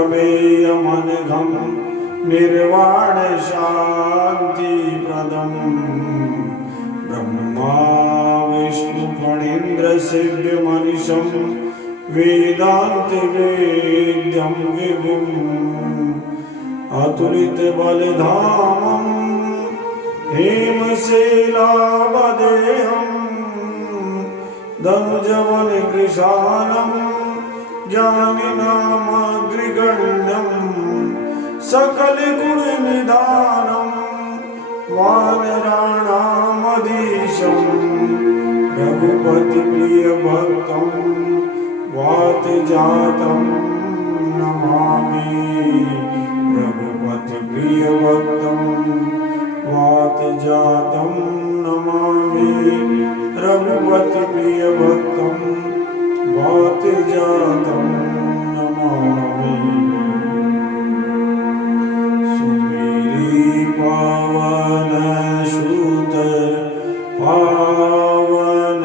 प्रमेयमनघं निर्वाण शांति प्रदम ब्रह्मा विष्णु फणीन्द्र सिद्ध मनीषं वेदांत वेद्यं विभुम् अतुलित बलधामं हेमशैलावदेहं धनुजवन कृशानं ज्ञानिनामग्रिगण्यं सकल गुण निधानं वानराणामधीशं रघुपति प्रिय भक्तं वातजातं नमामि रघुपति प्रिय भक्तं वातजातं नमामि रघुपति प्रिय भक्तं वातजातं नमामि। सुमेरी पावन सुत पावन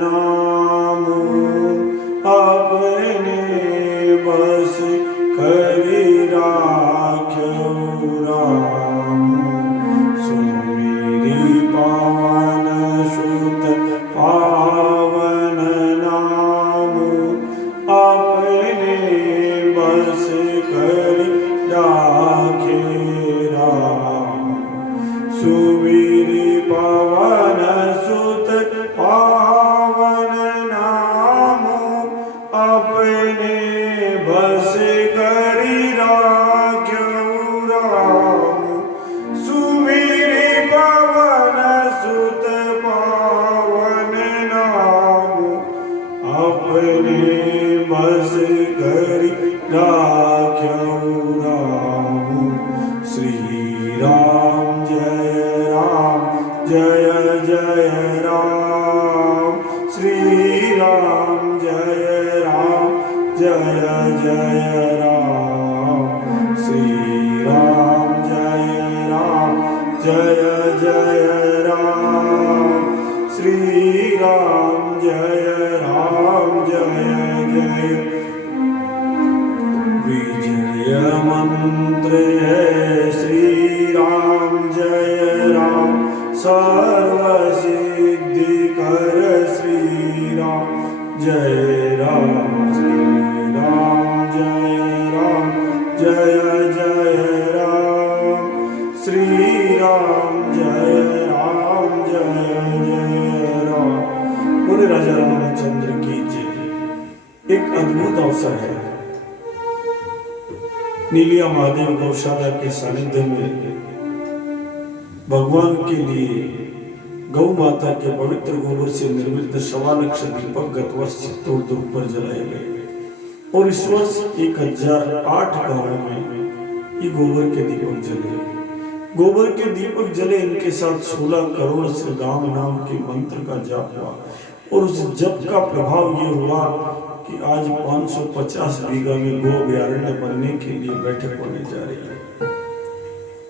नाम अपने बस करि राख्यो राम। सुमेरी पावन सुत पावन नाम अपने बस करि राखे राम। सुमेरी पावन सुत पावन नाम अपने बस करि राख्यो राम। सुमेरी पावन सुत पावन नाम अपने बस करि राख्यो राम। श्री राम जय जय राम। श्री राम जय जय राम। श्री राम जय राम। श्री राम जय जय। विजय मंत्र है श्री राम जय राम। सर्व सिद्धि कर श्री राम जय राम। श्री राम जय राम। श्री राम जय राम। बोले राजा रामचंद्र की जय। एक अद्भुत अवसर है। नीलिया महादेव गौशाला के सानिध्य में भगवान के लिए गौ माता के पवित्र गोबर से निर्मित 1.25 लाख दीपक गत वर्ष चित्तौड़ दुर्ग पर जलाए गए और इस वर्ष 1008 गांवों में ये गोबर के दीपक जले। गोबर के दीपक जले, इनके साथ 16 करोड़ श्री राम नाम के मंत्र का जाप हुआ और उस जप का प्रभाव ये हुआ कि आज 550 बीघा में गो अभयारण्य बनने के लिए बैठक होने जा रही है।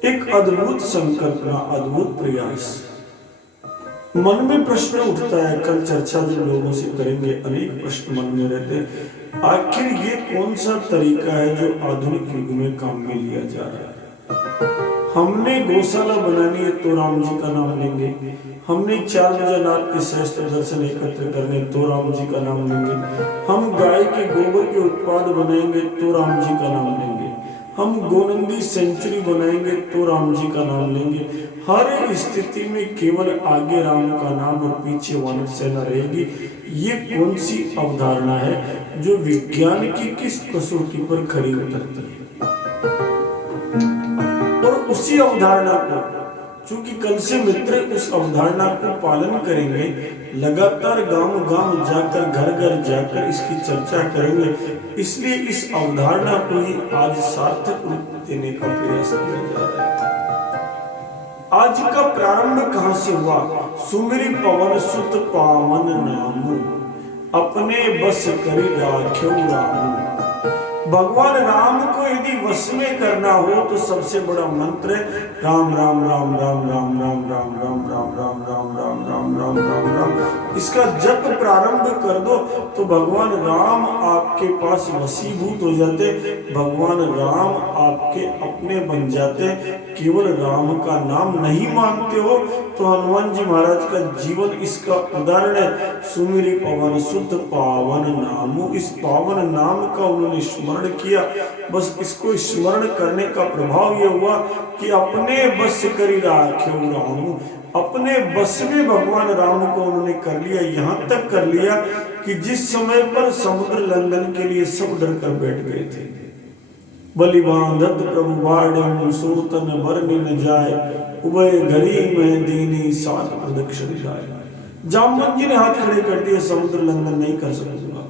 एक अद्भुत संकल्पना, अद्भुत प्रयास। मन में प्रश्न उठता है, कल चर्चा जब लोगों से करेंगे अनेक प्रश्न मन में रहते हैं, आखिर ये कौन सा तरीका है जो आधुनिक युग में काम में लिया जा रहा है। हमने गौशाला बनानी है तो राम जी का नाम लेंगे, हमने 4 बजे रात के सहस्त्र दर्शन एकत्र करने तो राम जी का नाम लेंगे, हम गाय के गोबर के उत्पाद बनाएंगे तो राम जी का नाम लेंगे, हम गोनंदी सेंचुरी बनाएंगे तो राम जी का नाम लेंगे। हर स्थिति में केवल आगे राम का नाम और पीछे वानर सेना रहेगी। ये कौन सी अवधारणा है जो विज्ञान की किस कसौटी पर खरी उतरती है। और उसी अवधारणा को, चूंकि कल से मित्र उस अवधारणा को पालन करेंगे, लगातार गांव गांव जाकर घर घर जाकर इसकी चर्चा करेंगे, इसलिए इस अवधारणा को ही आज सार्थक रूप देने का प्रयास किया जा रहा है। आज का प्रारंभ कहां से हुआ। सुमिरि पवन सुत पावन नाम अपने बस करि राख्यो राम। भगवान राम को यदि वश में करना हो तो सबसे बड़ा मंत्र है राम राम राम राम राम राम राम राम राम राम राम राम राम राम राम राम। इसका जप प्रारंभ कर दो तो भगवान राम आपके पास वशीभूत हो जाते, भगवान राम आपके अपने बन जाते। केवल राम का नाम नहीं मानते हो तो हनुमान जी महाराज का जीवन इसका उदाहरण है। सुमिरि पवन सुत पावन नामु, इस पावन नाम का उन्होंने स्मरण किया। बस इसको स्मरण करने का प्रभाव यह हुआ कि अपने बस करी राख्यो राम, अपने बस में भगवान राम को उन्होंने कर लिया। यहाँ तक कर लिया कि जिस समय पर समुद्र लंघन के लिए सब डर कर बैठ गए थे, बलि बांधत प्रभु बाढ़ सोतन बरनी न जाए, उभय घरी में दीनी सात प्रदक्षिण जाए। जामवंत जी ने हाथ खड़े कर दिए, समुद्र लंघन नहीं कर सकूंगा।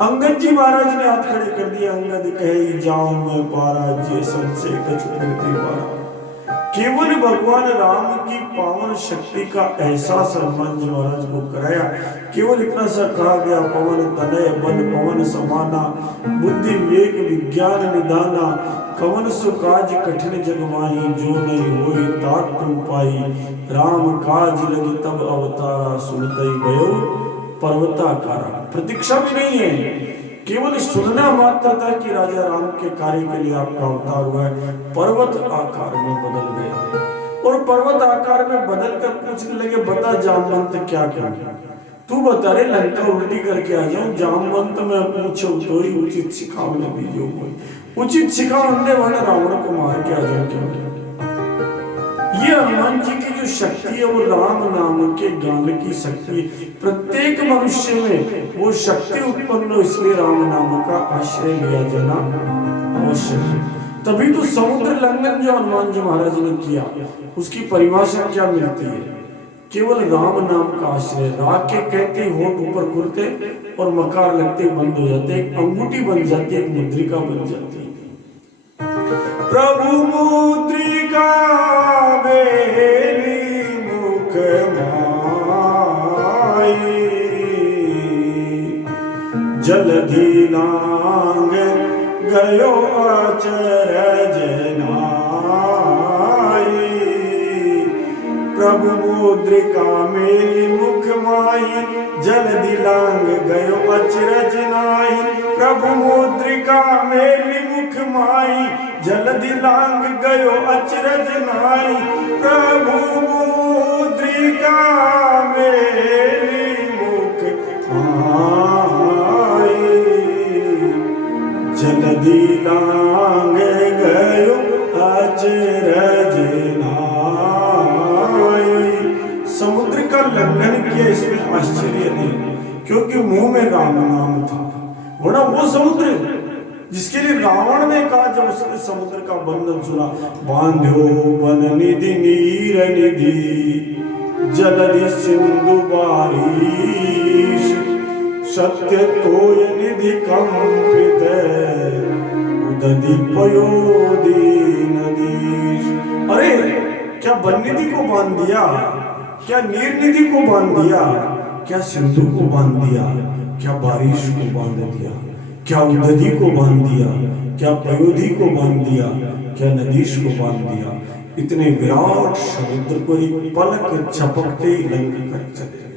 अंगद जी महाराज ने हाथ खड़े कर दिए, अंगद कहे जाऊं मैं पारा, जे सबसे कछ फिरती पारा। केवल भगवान राम की पावन शक्ति का एहसास हनुमान जी महाराज को कराया। केवल इतना सा कहा गया, पवन तनय बल पवन समाना, बुद्धि विवेक विज्ञान निदाना, कवन सुकाज कठिन जग माही, जो नहीं होई तात तुम पाई, राम काज लगी तब अवतारा, सुनतई भयो पर्वताकारा। प्रतीक्षा भी नहीं है, केवल सुनना मात्र था कि राजा राम के कार्य के लिए आपका अवतार हुआ है। पर्वत आकार में बदल गया और पर्वत आकार में बदल कर पूछने लगे, बता जामवंत क्या करूं? तू बता रे, लंका उल्टी करके आ जाऊं? जामवंत में पूछो तो ही उचित सिखाओ न दीजियो कोई, उचित सिखाओ अंधे वाले रावण को मार के आ जाऊं क्या? ये हनुमान जी की जो शक्ति है वो राम नाम के ज्ञान की शक्ति। प्रत्येक मनुष्य में वो शक्ति उत्पन्न हो, इसलिए राम नाम का आश्रय लिया जाना आवश्यक है। तभी तो समुद्र लंघन जो हनुमान जी महाराज ने किया उसकी परिभाषा क्या मिलती है? केवल राम नाम का आश्रय। राग के कहते होठ ऊपर खुलते और मकार लगते बंद हो जाते, एक अंगूठी बन जाती, एक मुद्रिका बन जाती। प्रभु मुद्रिका बेली मुख माई, जलधि लांग गयो अचरज नाई। प्रभु मुद्रिका मेली मुख माई, जलधि लांग गयो अचरज नाई। प्रभु मुद्रिका मेली मुख माई, जलधि लांग गयो अचरज नाई। प्रभु मुद्रिका मेली मुख माई, जलधि लांग गयो अचरज नाई। समुद्र का लंघन किया, इसमें आश्चर्य नहीं, क्योंकि मुंह में राम नाम था। वरना वो समुद्र जिसके लिए रावण ने कहा, जब उसने समुद्र का बंधन सुना, बांध्यो बन निधि नीर निधि, जलधि सिंधु बारिश, सत्य तोय निधि कंपित, उदधि पयोधि नदीश। अरे क्या वन निधि को बांध दिया, क्या नीर निधि को बांध दिया, क्या सिंधु को बांध दिया, क्या बारिश को बांध दिया, क्या उदधि को बांध दिया, क्या पयोधि को बांध दिया, क्या नदीश को बांध दिया। इतने विराट समुद्र को एक पलक झपकते ही लंघ कर चले गए।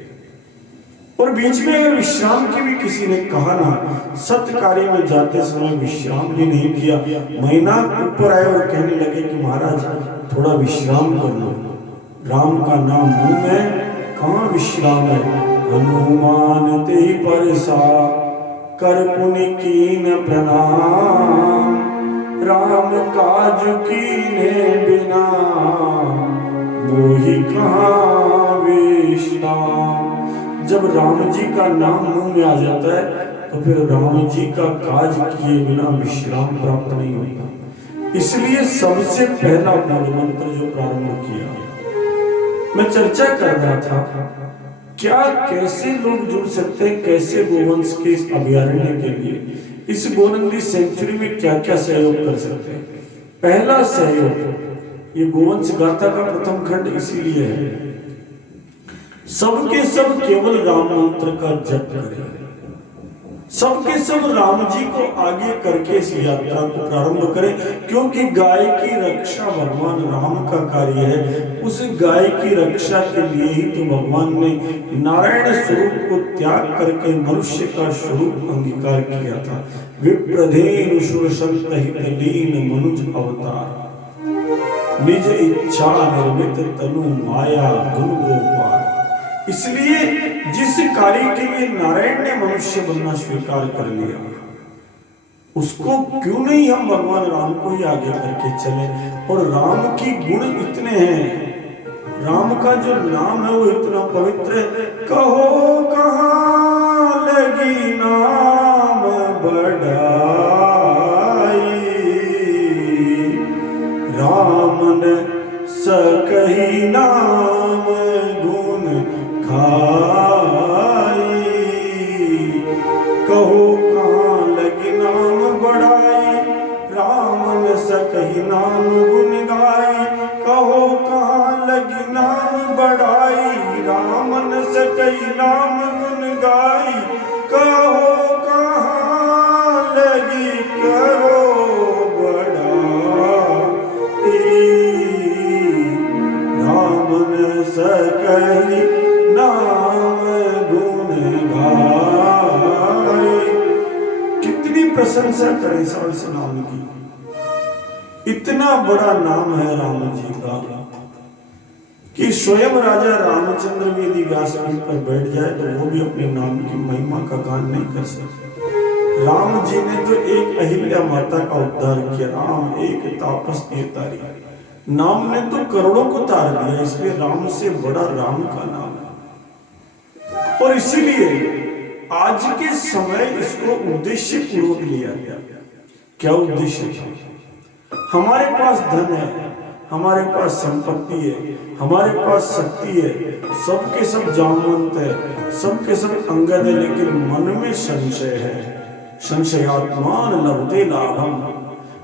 और बीच में अगर विश्राम की भी किसी ने कहा ना, सत्य कार्य में जाते समय विश्राम भी नहीं किया। महीना ऊपर आए और कहने लगे कि महाराज थोड़ा विश्राम कर लो, राम का नाम मुंह में, कहाँ विश्राम है? हनुमान ते परसा कर पुनि कीन प्रणाम, राम काज कीने बिना मोहि कहाँ विश्राम। जब राम जी का नाम मुंह में आ जाता है तो फिर राम जी का काज किए बिना विश्राम प्राप्त नहीं होता। इसलिए सबसे पहला मूल मंत्र जो प्रारंभ किया, मैं चर्चा कर रहा था क्या कैसे लोग जुड़ सकते हैं, कैसे गोवंश के इस अभयारण्य के लिए, इस गोनंदी सेंचुरी में क्या क्या सहयोग कर सकते हैं। पहला सहयोग, ये गोवंश गाथा का प्रथम खंड इसीलिए है, सबके सब केवल राम मंत्र का जप करें। सबके सब राम जी को आगे करके इस यात्रा को प्रारंभ करें, क्योंकि गाय की रक्षा भगवान राम का कार्य है। उस गाय की रक्षा के लिए ही तो भगवान ने नारायण स्वरूप को त्याग करके मनुष्य का स्वरूप अंगीकार किया था। विप्रधेनु सुरसंत हितलीन मनुज अवतार, निज इच्छा निर्मित तनु माया गुण गोपाल। इसलिए जिस कार्य के लिए नारायण ने मनुष्य बनना स्वीकार कर लिया, उसको क्यों नहीं हम भगवान राम को ही आगे करके चले। और राम की गुण इतने हैं, राम का जो नाम है वो इतना पवित्र है। कहो कहाँ लगी नाम बढ़ाई, राम ने सकही नाम गुण खाई। कहो कहाँ लगी नाम बढ़ाई, राम ने सकही नाम गुण गाई। कहो कहाँ लगी नाम बढ़ाई, राम ने सकही नाम गुण गाई। कहो कहाँ लगी करो सकही नाम गुण गाए। कितनी प्रशंसा करें इस नाम की। इतना बड़ा नाम है राम जी का कि स्वयं राजा रामचंद्र भी यदि व्यासपीठ पर बैठ जाए तो वो भी अपने नाम की महिमा का गान नहीं कर सकते। राम जी ने तो एक अहिल्या माता का उद्धार किया। राम एक तापस ने तारी, नाम ने तो करोड़ों को तार दिया, इसलिए राम से बड़ा राम का नाम है। और इसीलिए आज के समय इसको उद्देश्य पूर्वक लिया गया। क्या उद्देश्य था? हमारे पास धन है, हमारे पास संपत्ति है, हमारे पास शक्ति है, सबके सब जामवंत है, सबके सब अंगद है, लेकिन मन में संशय है। संशयात्मान लभते लाभम,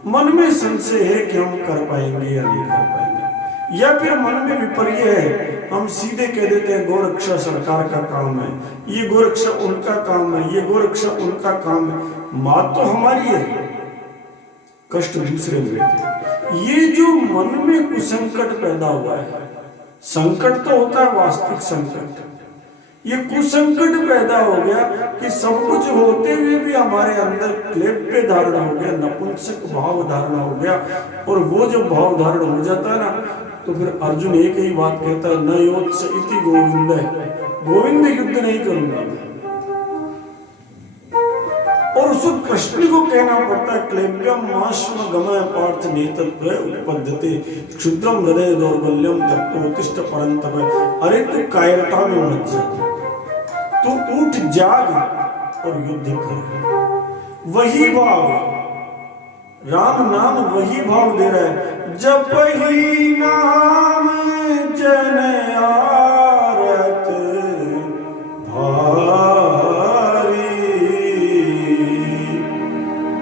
मन में संशय है कि हम कर पाएंगे या नहीं कर पाएंगे। या फिर मन में विपर्य है, हम सीधे कह देते हैं गोरक्षा सरकार का काम है, ये गोरक्षा उनका काम है, ये गोरक्षा उनका काम है। बात तो हमारी है, कष्ट दूसरे में। ये जो मन में कुसंकट पैदा हुआ है, संकट तो होता है वास्तविक संकट, ये कुसंकट पैदा हो गया कि सब कुछ होते हुए भी हमारे अंदर क्लेप्य धारणा हो गया, नपुंसक भाव धारणा हो गया। और वो जब भाव धारण हो जाता है ना, तो फिर अर्जुन एक ही बात कहता है, न योत्स इति गोविंद, गोविंद युद्ध नहीं करूंगा। और उस कृष्ण को कहना पड़ता है, क्लेब्यम माश्म गमय पार्थ नेतत्व उत्पद्यते क्षुद्रम हृदय दौर्बल्यम तत्त्वोत्तिष्ठ परंतप। अरे तू कायरता में मत जा, तू उठ जाग और युद्ध कर। वही भाव राम नाम वही भाव दे रहा है। जप ही नाम जन आरत भारी,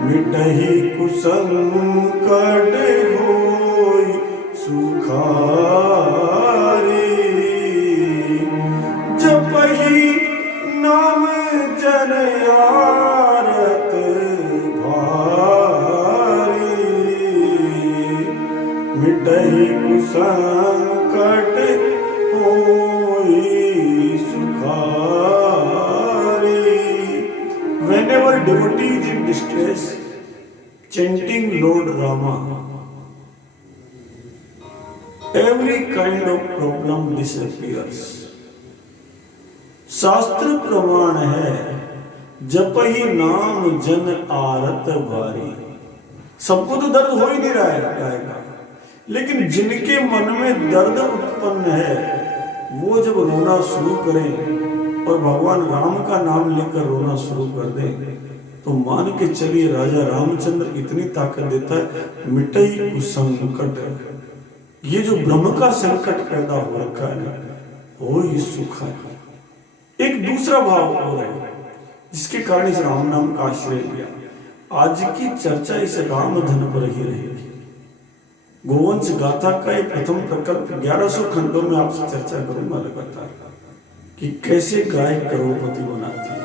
मिटहि कुसंकट होई सुखारी। जपहि नाम जन आरत भारी, मिटहि कुसंकट होई सुखारी। Whenever devotee is in distress, chanting Lord Rama, every kind of problem disappears. शास्त्र प्रमाण है, जपहि नाम जन आरत भारी। सबको तो दर्द हो ही नहीं रहा है, लेकिन जिनके मन में दर्द उत्पन्न है वो जब रोना शुरू करें और भगवान राम का नाम लेकर रोना शुरू कर दें, तो मान के चलिए राजा रामचंद्र इतनी ताकत देता है, मिटई कुसंकट। ये जो ब्रह्म का संकट पैदा हो रखा है वो ही सुख है। एक दूसरा भाव हो रहा है जिसके कारण इस राम नाम का आश्रय लिया। आज की चर्चा इस राम धन पर ही रहेगी। गोवंश गाथा का एक प्रथम प्रकल्प 1100 खंडों में आपसे चर्चा करूंगा लगातार कि कैसे गाय करोड़पति बनाती है,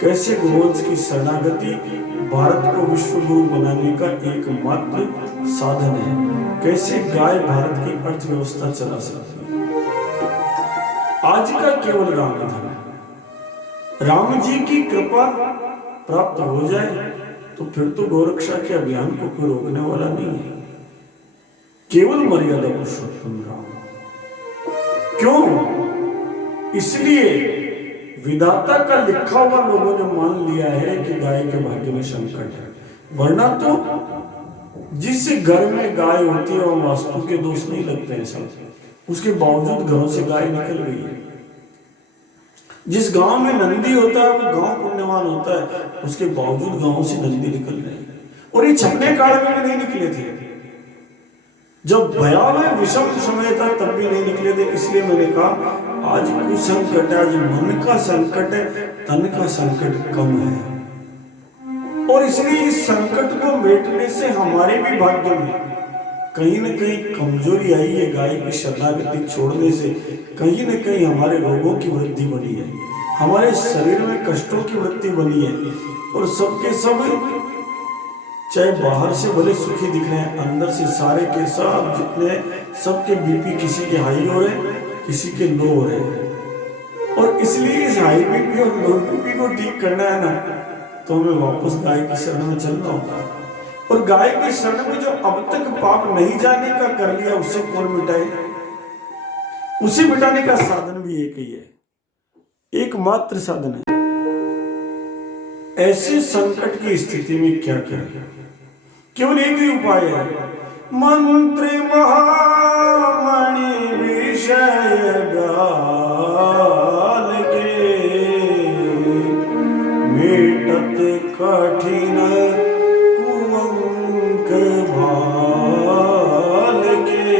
कैसे गोवंश की शरणागति भारत को विश्व गुरु बनाने का एकमात्र साधन है, कैसे गाय भारत की अर्थव्यवस्था चला सकती है। आज का केवल राम धन, राम जी की कृपा प्राप्त हो जाए तो फिर तो गौरक्षा के अभियान को कोई रोकने वाला नहीं है। केवल मर्यादा पुरुषोत्तम राम। क्यों? इसलिए विधाता का लिखा हुआ लोगों ने मान लिया है कि गाय के भाग्य में संकट है, वरना तो जिस घर में गाय होती है वह वास्तु के दोष नहीं लगते हैं सब, उसके बावजूद घरों से गाय निकल गई है। जिस गांव में नंदी होता है वो गांव पुण्यवान होता है, उसके बावजूद गांव से नंदी निकल रही है। और ये छपने काल में भी नहीं निकले थे, जब भयावह विषम समय था तब भी नहीं निकले थे। इसलिए मैंने कहा आज कुसंकट है, आज मन का संकट है, तन का संकट कम है। और इसलिए इस संकट को मेटने से हमारे भी भाग्य में कहीं न कहीं कमजोरी आई है। गाय की शरणागति छोड़ने से कहीं न कहीं हमारे रोगों की वृद्धि बनी है, हमारे शरीर में कष्टों की वृद्धि बनी है। और सबके सब चाहे बाहर से भले सुखी दिख रहे हैं, अंदर से सारे के सब जितने सबके बीपी किसी के हाई हो रहे, किसी के लो हो रहे। और इसलिए इस हाई बीपी और लो बीपी को ठीक करना है ना, तो हमें वापस गाय की शरण में चलना होगा। और गाय की शरण में जो अब तक पाप नहीं जाने का कर लिया, उससे कौन मिटाए? उसे मिटाने का साधन भी एक ही है, एकमात्र साधन है। ऐसे संकट की स्थिति में क्या करें? केवल एक ही उपाय है, मंत्र महामणि विषय गाल के मेटत कठिन कुअंक भाल के।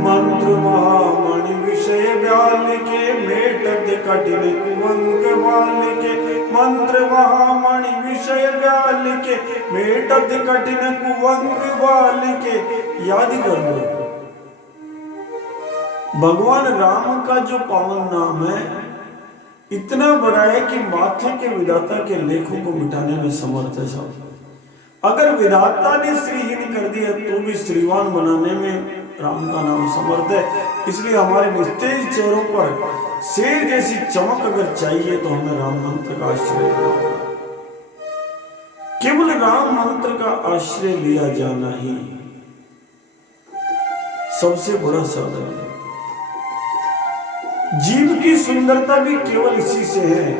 मंत्र महामणि विषय गाल के मेटत कठिन कुअंक भाल के। मंत्र महामणि विषय गाल के मेटत कठिन कुअंक भाल के। याद कर लो, भगवान राम का जो पावन नाम है इतना बड़ा है कि माथे के विधाता के लेखों को मिटाने में समर्थ है साहब। अगर विधाता ने श्रीहीन कर दिया तो भी श्रीवान बनाने में राम का नाम समर्थ है। इसलिए हमारे निस्तेज चेहरों पर शेर जैसी चमक अगर चाहिए तो हमें राम मंत्र का आश्रय लेना होगा। केवल राम मंत्र का आश्रय लिया जाना ही सबसे बड़ा साधन है। जीव की सुंदरता भी केवल इसी से है।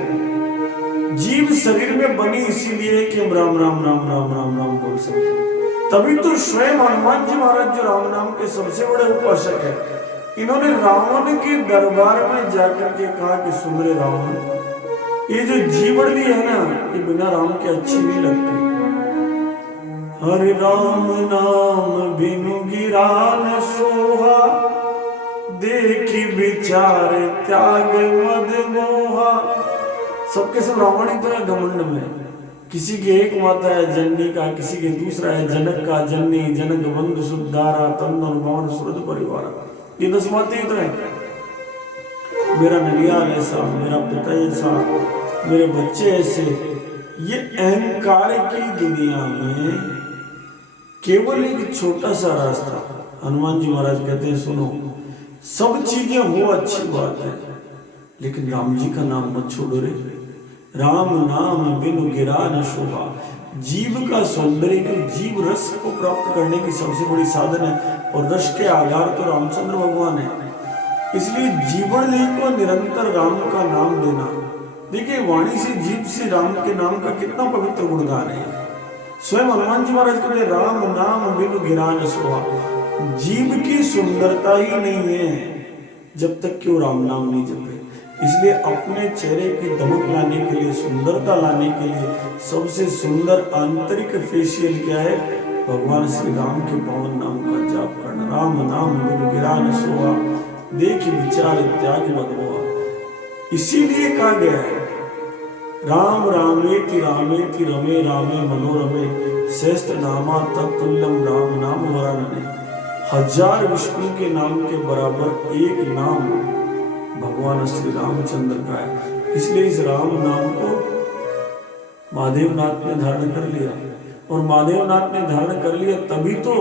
जीव शरीर में बनी इसीलिए कि हम राम राम राम राम राम राम बोल सके। तभी तो स्वयं हनुमान जी महाराज जो राम नाम के सबसे बड़े उपासक है, इन्होंने रावण के दरबार में जाकर के कहा कि सुन रे रावण, ये जो जीवड़ी है ना, ये बिना राम के अच्छी नहीं लगती। हरे राम नाम बिनु गिरान सोहा, देखी विचार त्याग मद मोहा। सबके सब रावण ही तो है घमंड में। किसी के एक माता है जननी का, किसी के दूसरा है जनक का, जननी जनक बंधु सुधारा तंदन भवन सुरद परिवार। ये 10 माते तो है। मेरा ननियाल ऐसा, मेरा पिता ऐसा, मेरे बच्चे ऐसे। ये अहंकार की दुनिया में केवल एक छोटा सा रास्ता। हनुमान जी महाराज कहते हैं सुनो, सब चीजें हो अच्छी बात है, लेकिन राम जी का नाम मत छोड़ो रे। राम नाम बिनु गिरा न शोभा। जीव का सौंदर्य को, जीव रस को प्राप्त करने की सबसे बड़ी साधन है, और रस के आधार तो रामचंद्र भगवान है। इसलिए जीवन को निरंतर राम का नाम देना। देखिए, वाणी से जीव से राम के नाम का कितना पवित्र गुणगान है। स्वयं हनुमान जी महाराज कहते राम नाम बिनु गिरा न शोभा। जीव की सुंदरता ही नहीं है जब तक कि वो राम नाम नहीं जपे। इसलिए अपने चेहरे की दमक लाने के लिए, सुंदरता लाने के लिए सबसे सुंदर आंतरिक फेशियल क्या है? भगवान श्री राम के पावन नाम का जाप करना। राम नाम बिनु गिरा न सोहा, देख विचार त्याग मद मोहा। इसीलिए कहा गया है राम रामेति रामेति रमे रामे मनोरमे, सहस्त्र नामा तत्तुल्यम राम नाम वरानने। 1000 विष्णु के नाम के बराबर एक नाम भगवान श्री रामचंद्र का है। इसलिए इस राम नाम को महादेव नाथ ने धारण कर लिया, और महादेव नाथ ने धारण कर लिया तभी तो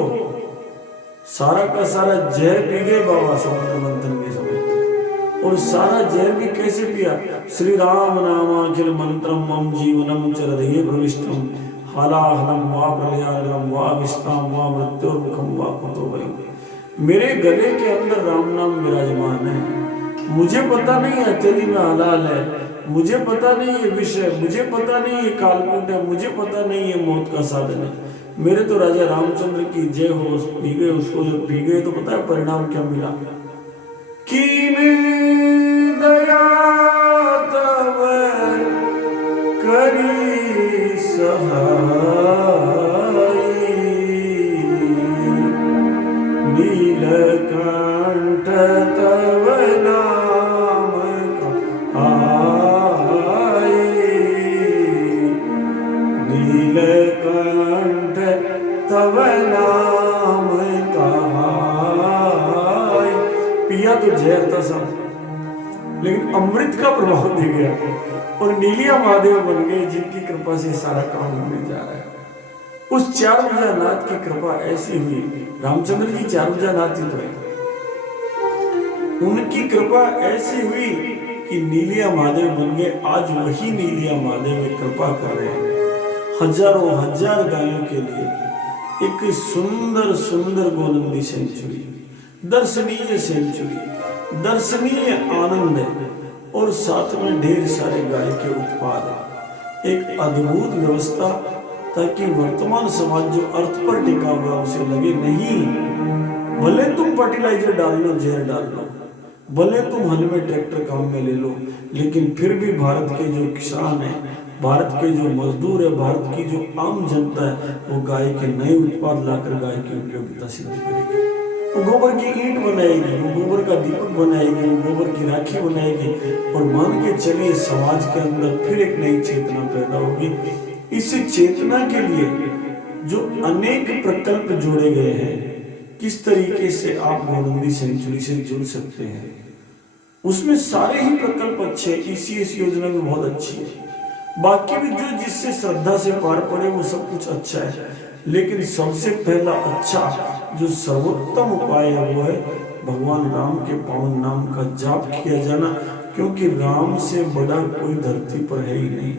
सारा का सारा जहर पी गए बाबा समुद्र मंथन के समय। और सारा जहर भी कैसे पिया? श्री राम नामाखिल मंत्रम मम जीवनम च हृदये प्रविष्टम हालाहलम वा प्रलयालम वा विस्ताम वा मृत्युर्मुखम वा कुतो वयम। मेरे गले के अंदर राम नाम विराजमान है। मुझे पता नहीं अत्यधि में हलाल है, मुझे पता नहीं ये विष है, मुझे पता नहीं ये कालकूट है, मुझे पता नहीं ये मौत का साधन है। मेरे तो राजा रामचंद्र की जय हो। पी गए उसको, जब पी गए तो पता है परिणाम क्या मिला? कि दया तब करी सहाय नीलकंठ तब नाम आए, नीलकंठ तब नाम कहाय। पिया तो जहर था सब, लेकिन अमृत का प्रभाव दे गया और नीलिया महादेव बन गए, जिनकी कृपा से सारा काम होने जा रहा है। उस चार भुजा नाथ की कृपा ऐसी हुई, रामचंद्र जी चार भुजा नाथ ही तो है, उनकी कृपा ऐसी हुई कि नीलिया महादेव बन गए। आज वही नीलिया महादेव कृपा कर रहे हैं हजारों हजार गायों के लिए एक सुंदर सुंदर गोनंदी सेंचुरी, दर्शनीय सेंचुरी, दर्शनीय आनंद है, और साथ में ढेर सारे गाय के उत्पाद है। एक अद्भुत व्यवस्था, ताकि वर्तमान समाज जो अर्थ पर टिका हुआ उसे लगे नहीं, भले तुम फर्टिलाइजर डाल लो, जहर डाल लो, भले तुम हल में ट्रैक्टर काम में ले लो, लेकिन फिर भी भारत के जो किसान है, भारत के जो मजदूर है, भारत की जो आम जनता है, वो गाय के नए उत्पाद लाकर गाय की उपयोगिता सिद्ध करेगी। वो गोबर की ईंट बनाएगी, वो गोबर का दीपक बनाएगी, वो गोबर की राखी बनाएगी, और मान के चलिए समाज के अंदर फिर एक नई चेतना पैदा होगी। इस चेतना के लिए जो अनेक प्रकल्प जोड़े गए हैं, किस तरीके से आप गोनंदी सेंचुरी से जुड़ सकते हैं, उसमें सारे ही प्रकल्प अच्छे हैं। ईसीएस योजना भी बहुत अच्छी है, बाकी भी जो जिससे श्रद्धा से पार पड़े वो सब कुछ अच्छा है, लेकिन सबसे पहला अच्छा जो सर्वोत्तम उपाय है वो है भगवान राम के पावन नाम का जाप किया जाना, क्योंकि राम से बड़ा कोई धरती पर है ही नहीं।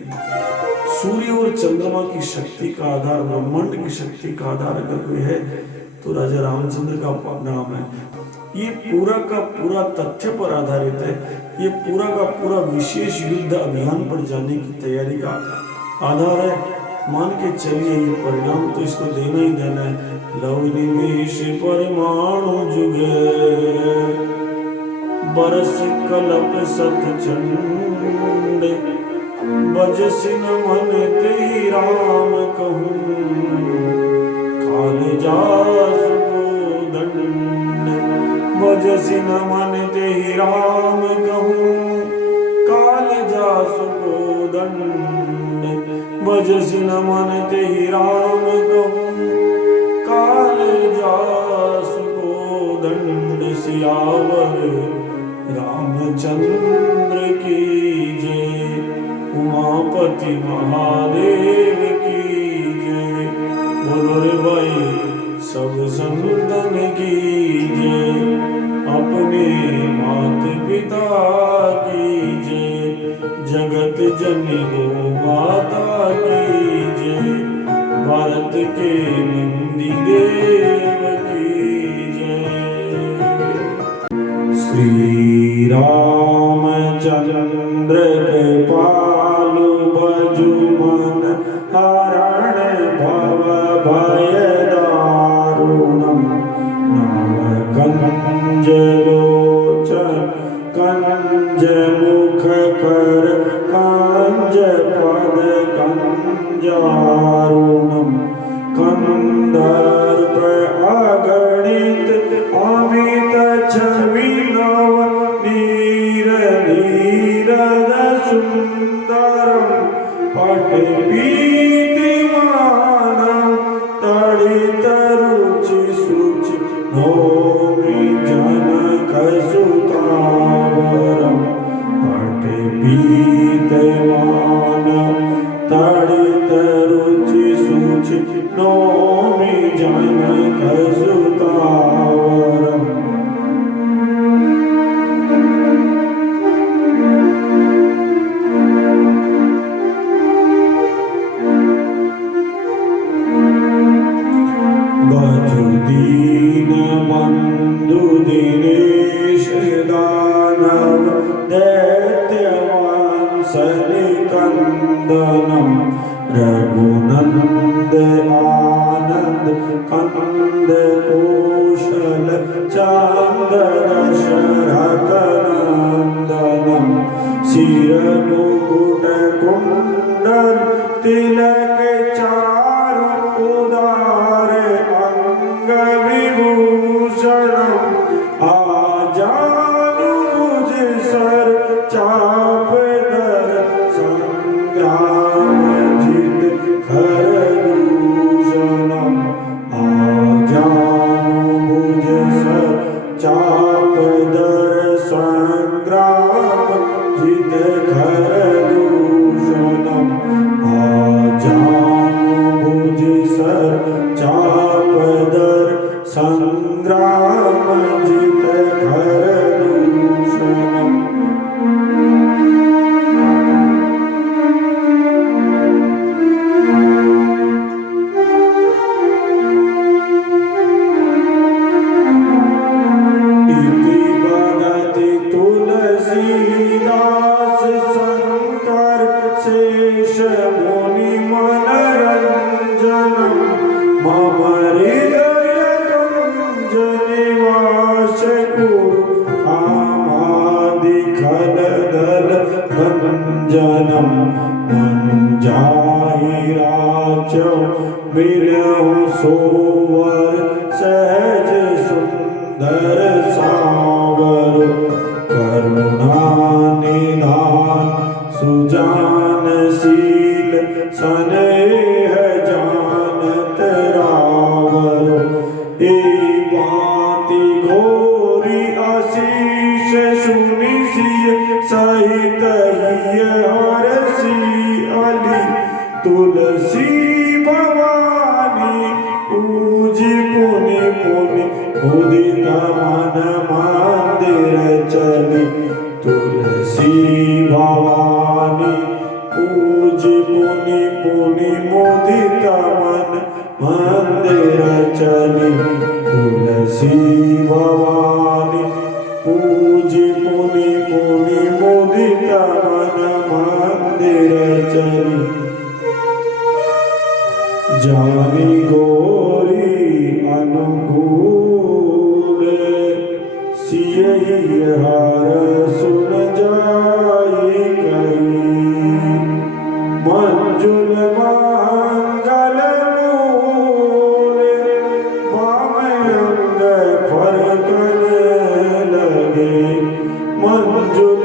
सूर्य और चंद्रमा की शक्ति का आधार, ब्रह्मांड की शक्ति का आधार अगर कोई है तो राजा रामचंद्र का नाम है। ये पूरा का पूरा तथ्य पर आधारित है, ये पूरा का पूरा विशेष युद्ध अभियान पर जाने की तैयारी का आधार है। मान के चलिए ये परिणाम तो इसको देना ही देना है। लव निमेष परमाणु जुगे बरस कलप सत चंड, बजसि न मन ते राम कहूँ काल जासु को दंड, बजसि न मन ते राम कहूँ काल जासु को दंड, बजसि न मन ते राम कहूँ काल जासु को दंड। सियावर रामचंद्र की जय, उमापति महादेव की जय, बोलो रे भाई सब संतन की जय, अपने मात पिता की जय, जगत जननी गो माता की जय, भारत के नंदी देव की जय। श्री रामचंद्र कृपालु भजु मन हरण भव भय दारुणम, नव कंज लोचन कंज मुख कर कंज पद कंजारुणम, कंदर्प अगणित अमित छवि नव नीर नीरद सुंदरम, पट पीतिमानम तड़ित रुचि सुचि नौमि जनक सुतावरम, पट पी भजु दीन बंधु दिनेश दानव दैत्यवांसलिकंदनम रघुनंद आनंद कंद कौशल चांद दशरथ नंदनम सिर मुकुट कुंडल तिलक चारु उदार अंग विभूषणम आजानु मुझ सर चाप दर संग्राम जित खर दूषणम आजानु मुझ सर चाप दर संग्राम जित खर दूषणम आजानु मुझ सर चाप दर संग्राम जित खर दूषणम इति वदति तुलसीदास शंकर शेष मुनि मनरंजनम मम हृदय कुंज निवास कुरु कामादि खलदल भंजनम मनु जाहि राचौ मिलहु सोवर सहज सुंदर सावर करुणा निधान सुजानशील स्नेह जानत रावर ए भांति घोरी आशीष सुनि सिय सहित हिय हरषि अली तुलसी भवानी पूजी पुनि पुनि उदित मन मंदिर चली तुलसी भवानी पूजी पुनि पुनि मुदित मन मंदिर चली तुलसी भवानी पूजी पुनि पुनि मुदित मन मंदिर चली जानी गोरी अनुकूल सियहि हर सुन जाई कही मंजुल मंगल मूल अंग फरकन लगे मंजुल